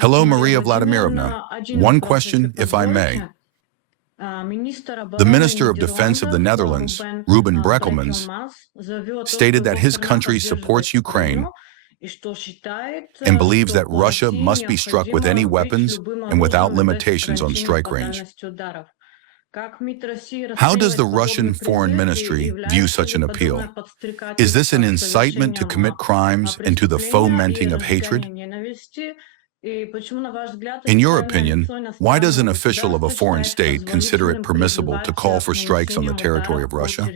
Hello, Maria Vladimirovna. One question, if I may. The Minister of Defense of the Netherlands, Ruben Brekelmans, stated that his country supports Ukraine and believes that Russia must be struck with any weapons and without limitations on strike range. How does the Russian Foreign Ministry view such an appeal? Is this an incitement to commit crimes and to the fomenting of hatred? In your opinion, why does an official of a foreign state consider it permissible to call for strikes on the territory of Russia?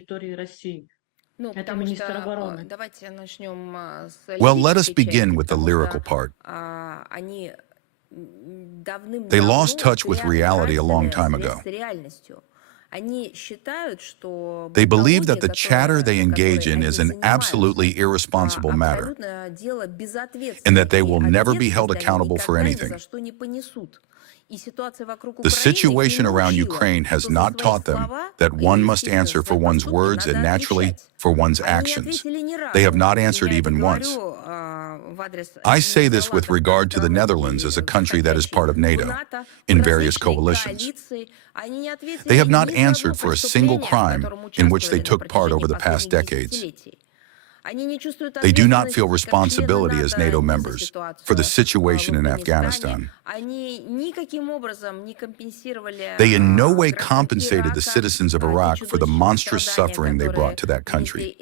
Well, let us begin with the lyrical part. They lost touch with reality a long time ago. They believe that the chatter they engage in is an absolutely irresponsible matter, and that they will never be held accountable for anything. The situation around Ukraine has not taught them that one must answer for one's words and naturally for one's actions. They have not answered even once. I say this with regard to the Netherlands as a country that is part of NATO in various coalitions. They have not answered for a single crime in which they took part over the past decades. They do not feel responsibility as NATO members for the situation in Afghanistan. They in no way compensated the citizens of Iraq for the monstrous suffering they brought to that country.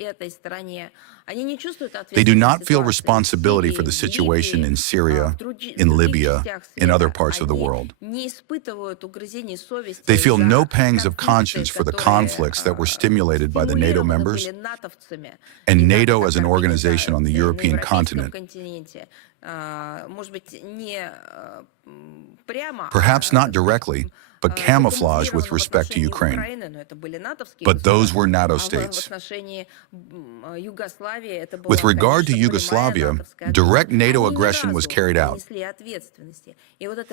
They do not feel responsibility for the situation in Syria, in Libya, in other parts of the world. They feel no pangs of conscience for the conflicts that were stimulated by the NATO members and NATO as an organization on the European continent. Perhaps not directly, but camouflage with respect to Ukraine. But those were NATO states. With regard to Yugoslavia, direct NATO aggression was carried out.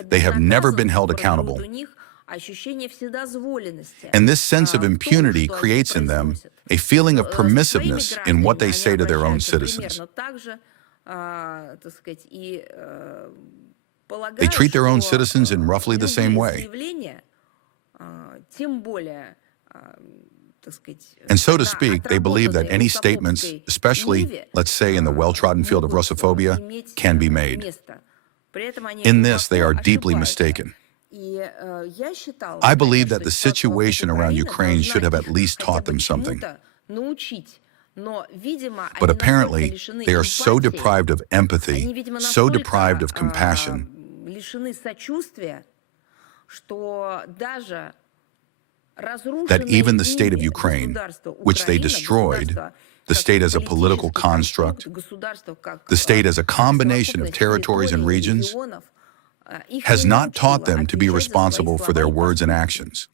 They have never been held accountable. And this sense of impunity creates in them a feeling of permissiveness in what they say to their own citizens. They treat their own citizens in roughly the same way. And so to speak, they believe that any statements, especially, let's say, in the well-trodden field of Russophobia, can be made. In this, they are deeply mistaken. I believe that the situation around Ukraine should have at least taught them something. But apparently, they are so deprived of empathy, so deprived of compassion, that even the state of Ukraine, which they destroyed, the state as a political construct, the state as a combination of territories and regions, has not taught them to be responsible for their words and actions.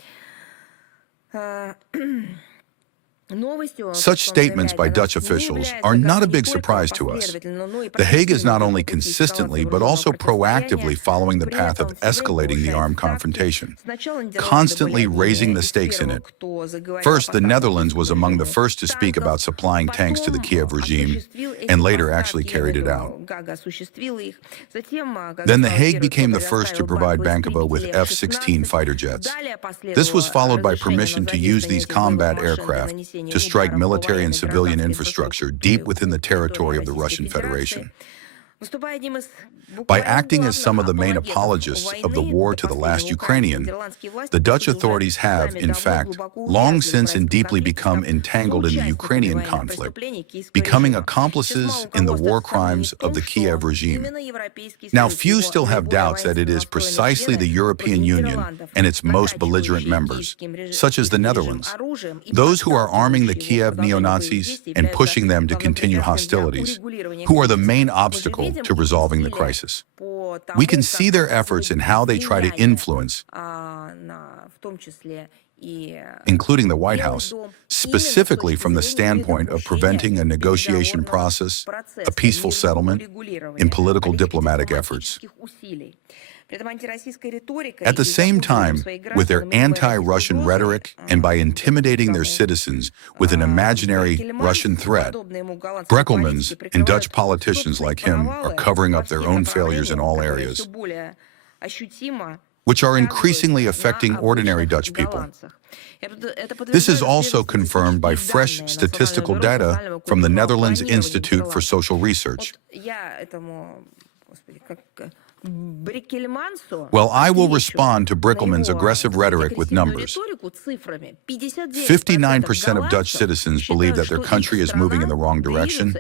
Such statements by Dutch officials are not a big surprise to us. The Hague is not only consistently but also proactively following the path of escalating the armed confrontation, constantly raising the stakes in it. First, the Netherlands was among the first to speak about supplying tanks to the Kiev regime, and later actually carried it out. Then the Hague became the first to provide Bankova with F-16 fighter jets. This was followed by permission to use these combat aircraft to strike military and civilian infrastructure deep within the territory of the Russian Federation. By acting as some of the main apologists of the war to the last Ukrainian, the Dutch authorities have, in fact, long since and deeply become entangled in the Ukrainian conflict, becoming accomplices in the war crimes of the Kiev regime. Now, few still have doubts that it is precisely the European Union and its most belligerent members, such as the Netherlands, those who are arming the Kiev neo-Nazis and pushing them to continue hostilities, who are the main obstacle to resolving the crisis. We can see their efforts in how they try to influence including the White House, specifically from the standpoint of preventing a negotiation process, a peaceful settlement, in political diplomatic efforts. At the same time, with their anti-Russian rhetoric and by intimidating their citizens with an imaginary Russian threat, Brekelmans and Dutch politicians like him are covering up their own failures in all areas, which are increasingly affecting ordinary Dutch people. This is also confirmed by fresh statistical data from the Netherlands Institute for Social Research. Well, I will respond to Brekelmans' aggressive rhetoric with numbers. 59% of Dutch citizens believe that their country is moving in the wrong direction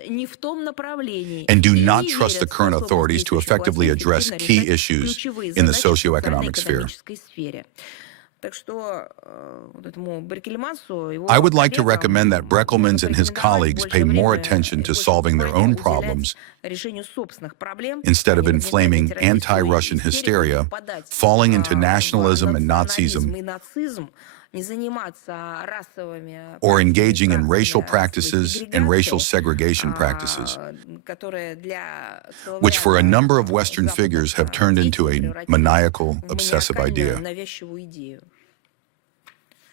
and do not trust the current authorities to effectively address key issues in the socioeconomic sphere. I would like to recommend that Brekelmans and his colleagues pay more attention to solving their own problems instead of inflaming anti-Russian hysteria, falling into nationalism and Nazism, or engaging in racial practices and racial segregation practices, which for a number of Western figures have turned into a maniacal, obsessive idea.